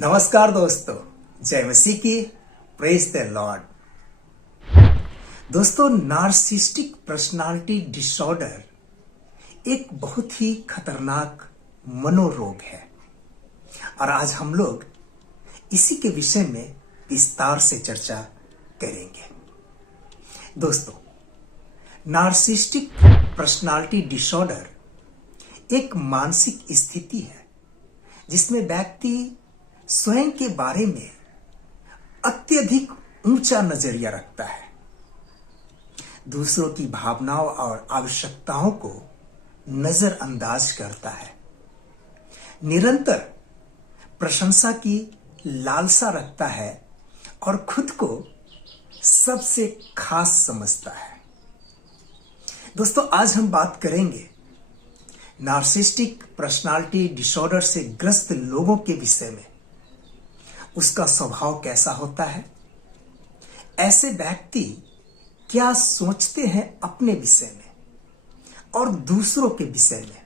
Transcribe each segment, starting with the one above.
नमस्कार दोस्तों, जय मसीह की। Praise the Lord. दोस्तों, नार्सिसिस्टिक पर्सनालिटी डिसऑर्डर एक बहुत ही खतरनाक मनोरोग है और आज हम लोग इसी के विषय में विस्तार से चर्चा करेंगे। दोस्तों, नार्सिसिस्टिक पर्सनालिटी डिसऑर्डर एक मानसिक स्थिति है जिसमें व्यक्ति स्वयं के बारे में अत्यधिक ऊंचा नजरिया रखता है, दूसरों की भावनाओं और आवश्यकताओं को नजरअंदाज करता है, निरंतर प्रशंसा की लालसा रखता है और खुद को सबसे खास समझता है। दोस्तों, आज हम बात करेंगे नार्सिसिस्टिक पर्सनालिटी डिसऑर्डर से ग्रस्त लोगों के विषय में। उसका स्वभाव कैसा होता है, ऐसे व्यक्ति क्या सोचते हैं अपने विषय में और दूसरों के विषय में,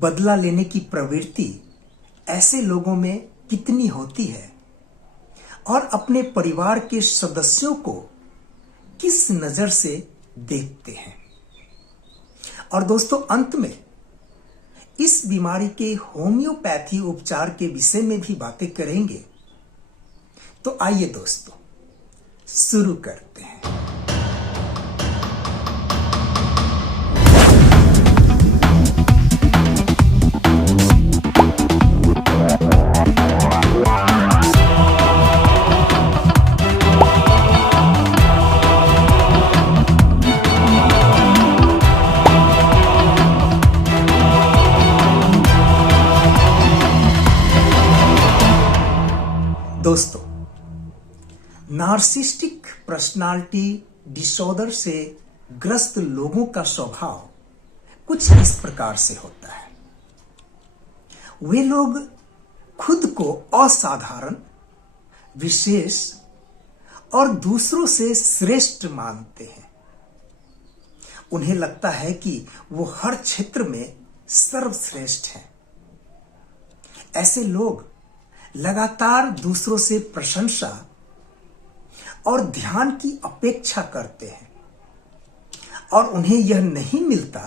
बदला लेने की प्रवृत्ति ऐसे लोगों में कितनी होती है और अपने परिवार के सदस्यों को किस नजर से देखते हैं। और दोस्तों, अंत में इस बीमारी के होम्योपैथी उपचार के विषय में भी बातें करेंगे। तो आइए दोस्तों, शुरू करते हैं। दोस्तों, नार्सिसिस्टिक पर्सनालिटी डिसऑर्डर से ग्रस्त लोगों का स्वभाव कुछ इस प्रकार से होता है। वे लोग खुद को असाधारण, विशेष और दूसरों से श्रेष्ठ मानते हैं। उन्हें लगता है कि वो हर क्षेत्र में सर्वश्रेष्ठ हैं। ऐसे लोग लगातार दूसरों से प्रशंसा और ध्यान की अपेक्षा करते हैं और उन्हें यह नहीं मिलता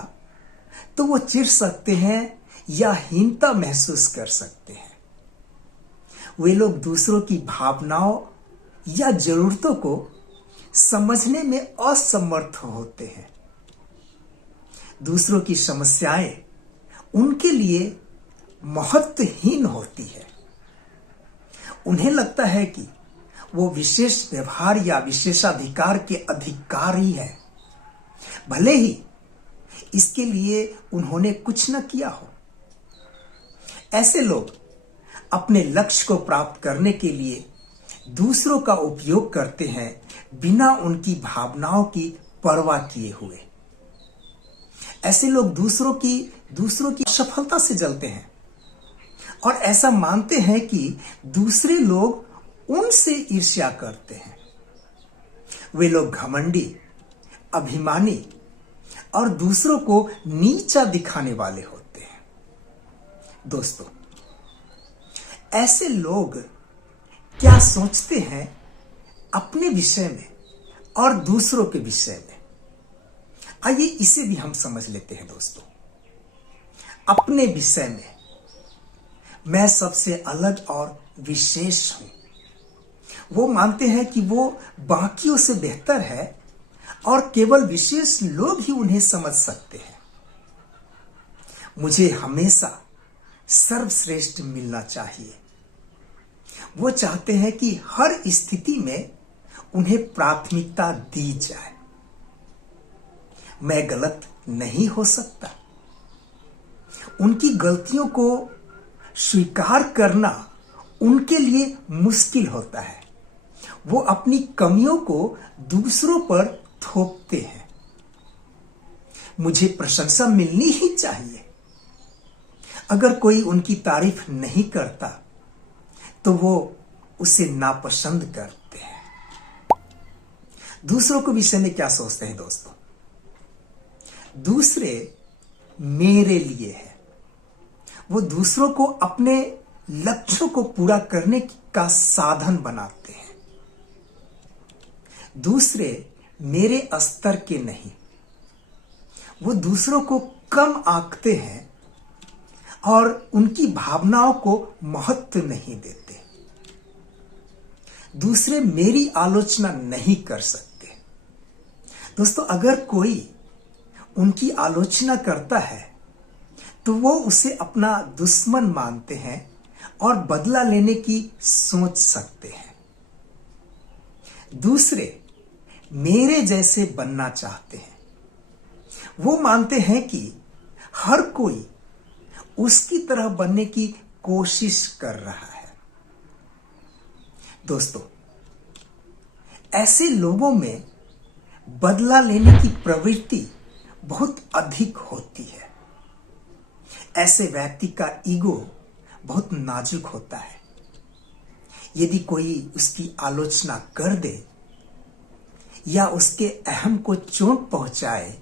तो वो चिढ़ सकते हैं या हीनता महसूस कर सकते हैं। वे लोग दूसरों की भावनाओं या जरूरतों को समझने में असमर्थ होते हैं। दूसरों की समस्याएं उनके लिए महत्वहीन होती है। उन्हें लगता है कि वो विशेष व्यवहार या विशेषाधिकार के अधिकारी है, भले ही इसके लिए उन्होंने कुछ न किया हो। ऐसे लोग अपने लक्ष्य को प्राप्त करने के लिए दूसरों का उपयोग करते हैं बिना उनकी भावनाओं की परवाह किए हुए। ऐसे लोग दूसरों की सफलता से जलते हैं और ऐसा मानते हैं कि दूसरे लोग उनसे ईर्ष्या करते हैं। वे लोग घमंडी, अभिमानी और दूसरों को नीचा दिखाने वाले होते हैं। दोस्तों, ऐसे लोग क्या सोचते हैं अपने विषय में और दूसरों के विषय में, आइए इसे भी हम समझ लेते हैं। दोस्तों, अपने विषय में मैं सबसे अलग और विशेष हूं। वो मानते हैं कि वो बाकियों से बेहतर है और केवल विशेष लोग ही उन्हें समझ सकते हैं। मुझे हमेशा सर्वश्रेष्ठ मिलना चाहिए। वो चाहते हैं कि हर स्थिति में उन्हें प्राथमिकता दी जाए। मैं गलत नहीं हो सकता। उनकी गलतियों को स्वीकार करना उनके लिए मुश्किल होता है। वो अपनी कमियों को दूसरों पर थोपते हैं। मुझे प्रशंसा मिलनी ही चाहिए। अगर कोई उनकी तारीफ नहीं करता तो वो उसे नापसंद करते हैं। दूसरों के विषय में क्या सोचते हैं दोस्तों? दूसरे मेरे लिए है। वो दूसरों को अपने लक्ष्यों को पूरा करने का साधन बनाते हैं। दूसरे मेरे स्तर के नहीं, वो दूसरों को कम आंकते हैं और उनकी भावनाओं को महत्व नहीं देते। दूसरे मेरी आलोचना नहीं कर सकते। दोस्तों, अगर कोई उनकी आलोचना करता है तो वो उसे अपना दुश्मन मानते हैं और बदला लेने की सोच सकते हैं। दूसरे मेरे जैसे बनना चाहते हैं। वो मानते हैं कि हर कोई उसकी तरह बनने की कोशिश कर रहा है। दोस्तों, ऐसे लोगों में बदला लेने की प्रवृत्ति बहुत अधिक होती है। ऐसे व्यक्ति का ईगो बहुत नाजुक होता है। यदि कोई उसकी आलोचना कर दे या उसके अहम को चोट पहुंचाए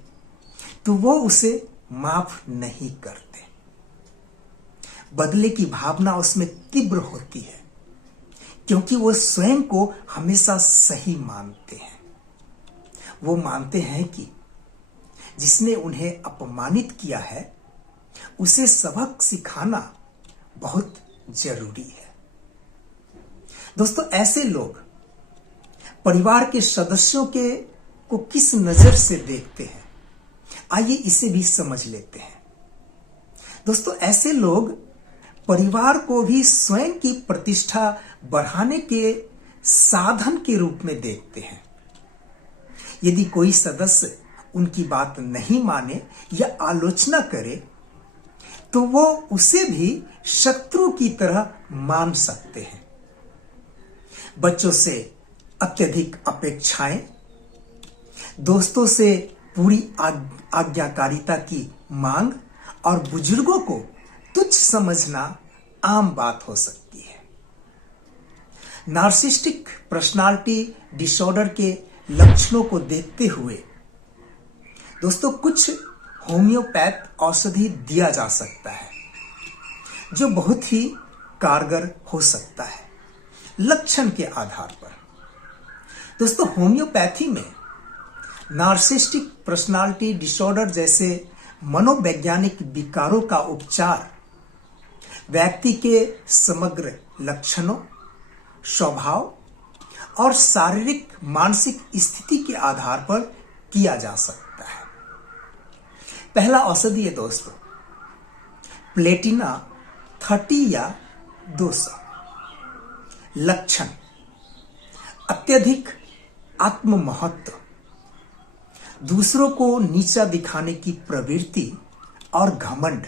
तो वो उसे माफ नहीं करते। बदले की भावना उसमें तीव्र होती है क्योंकि वो स्वयं को हमेशा सही मानते हैं। वो मानते हैं कि जिसने उन्हें अपमानित किया है उसे सबक सिखाना बहुत जरूरी है। दोस्तों, ऐसे लोग परिवार के सदस्यों को किस नजर से देखते हैं, आइए इसे भी समझ लेते हैं। दोस्तों, ऐसे लोग परिवार को भी स्वयं की प्रतिष्ठा बढ़ाने के साधन के रूप में देखते हैं। यदि कोई सदस्य उनकी बात नहीं माने या आलोचना करे तो वो उसे भी शत्रु की तरह मान सकते हैं। बच्चों से अत्यधिक अपेक्षाएं, दोस्तों से पूरी आज्ञाकारिता की मांग और बुजुर्गों को तुच्छ समझना आम बात हो सकती है। नार्सिसिस्टिक पर्सनालिटी डिसऑर्डर के लक्षणों को देखते हुए दोस्तों कुछ होम्योपैथ औषधि दिया जा सकता है जो बहुत ही कारगर हो सकता है लक्षण के आधार पर। दोस्तों, होम्योपैथी में नार्सिसिस्टिक पर्सनालिटी डिसऑर्डर जैसे मनोवैज्ञानिक विकारों का उपचार व्यक्ति के समग्र लक्षणों, स्वभाव और शारीरिक मानसिक स्थिति के आधार पर किया जा सकता है। पहला औषधि है दोस्तों प्लेटिना 30 या 200। लक्षण: अत्यधिक आत्म महत्व, दूसरों को नीचा दिखाने की प्रवृत्ति और घमंड।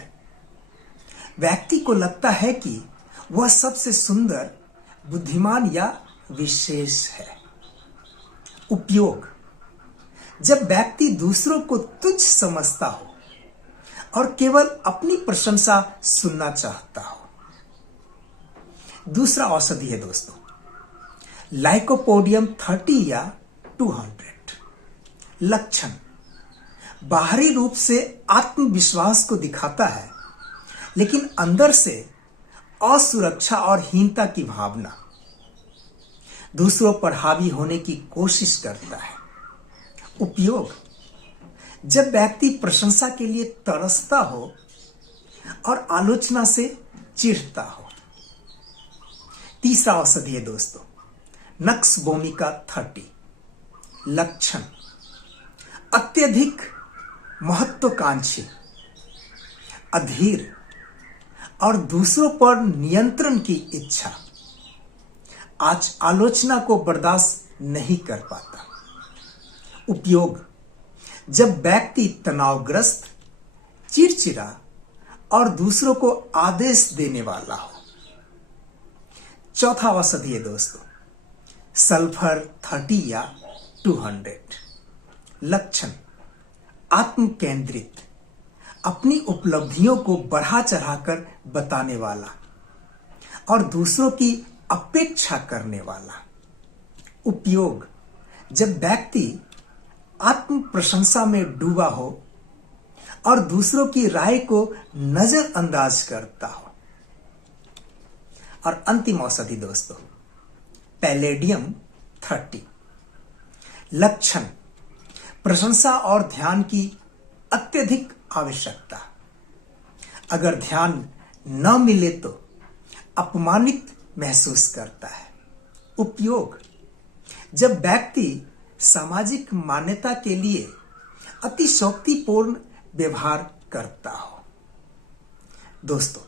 व्यक्ति को लगता है कि वह सबसे सुंदर, बुद्धिमान या विशेष है। उपयोग: जब व्यक्ति दूसरों को तुच्छ समझता हो और केवल अपनी प्रशंसा सुनना चाहता हो। दूसरा औषधि है दोस्तों लाइकोपोडियम 30 या 200। लक्षण: बाहरी रूप से आत्मविश्वास को दिखाता है लेकिन अंदर से असुरक्षा और हीनता की भावना। दूसरों पर हावी होने की कोशिश करता है। उपयोग: जब व्यक्ति प्रशंसा के लिए तरसता हो और आलोचना से चिढ़ता हो। तीसरा औषधि है दोस्तों नक्स भूमिका 30। लक्षण: अत्यधिक महत्वाकांक्षी, अधीर और दूसरों पर नियंत्रण की इच्छा। आज आलोचना को बर्दाश्त नहीं कर पाता। उपयोग: जब व्यक्ति तनावग्रस्त, चिड़चिड़ा और दूसरों को आदेश देने वाला हो। चौथा औषधि है दोस्तों सल्फर 30 या 200। लक्षण: आत्म केंद्रित, अपनी उपलब्धियों को बढ़ा चढ़ाकर बताने वाला और दूसरों की अपेक्षा करने वाला। उपयोग: जब व्यक्ति आत्म प्रशंसा में डूबा हो और दूसरों की राय को नजरअंदाज करता हो। और अंतिम औषधि दोस्तों, पैलेडियम 30। लक्षण: प्रशंसा और ध्यान की अत्यधिक आवश्यकता। अगर ध्यान न मिले तो अपमानित महसूस करता है। उपयोग: जब व्यक्ति सामाजिक मान्यता के लिए अतिशयोक्तिपूर्ण व्यवहार करता हो। दोस्तों,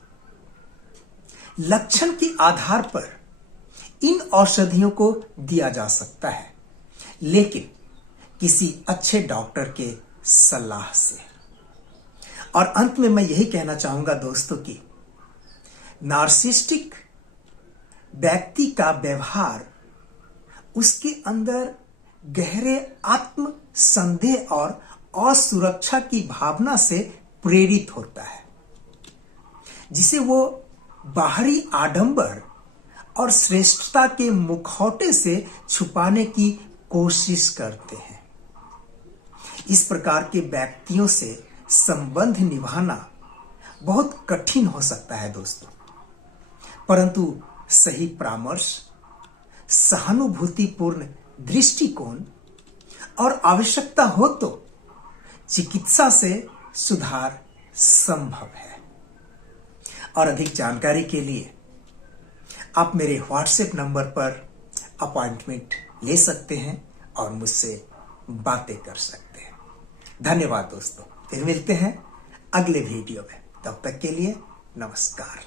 लक्षण के आधार पर इन औषधियों को दिया जा सकता है, लेकिन किसी अच्छे डॉक्टर के सलाह से। और अंत में मैं यही कहना चाहूंगा दोस्तों कि नार्सिसिस्टिक व्यक्ति का व्यवहार उसके अंदर गहरे आत्म संदेह और असुरक्षा की भावना से प्रेरित होता है, जिसे वो बाहरी आडंबर और श्रेष्ठता के मुखौटे से छुपाने की कोशिश करते हैं। इस प्रकार के व्यक्तियों से संबंध निभाना बहुत कठिन हो सकता है दोस्तों, परंतु सही परामर्श, सहानुभूतिपूर्ण दृष्टिकोण और आवश्यकता हो तो चिकित्सा से सुधार संभव है। और अधिक जानकारी के लिए आप मेरे व्हाट्सएप नंबर पर अपॉइंटमेंट ले सकते हैं और मुझसे बातें कर सकते हैं। धन्यवाद दोस्तों, फिर मिलते हैं अगले वीडियो में। तब तक के लिए नमस्कार।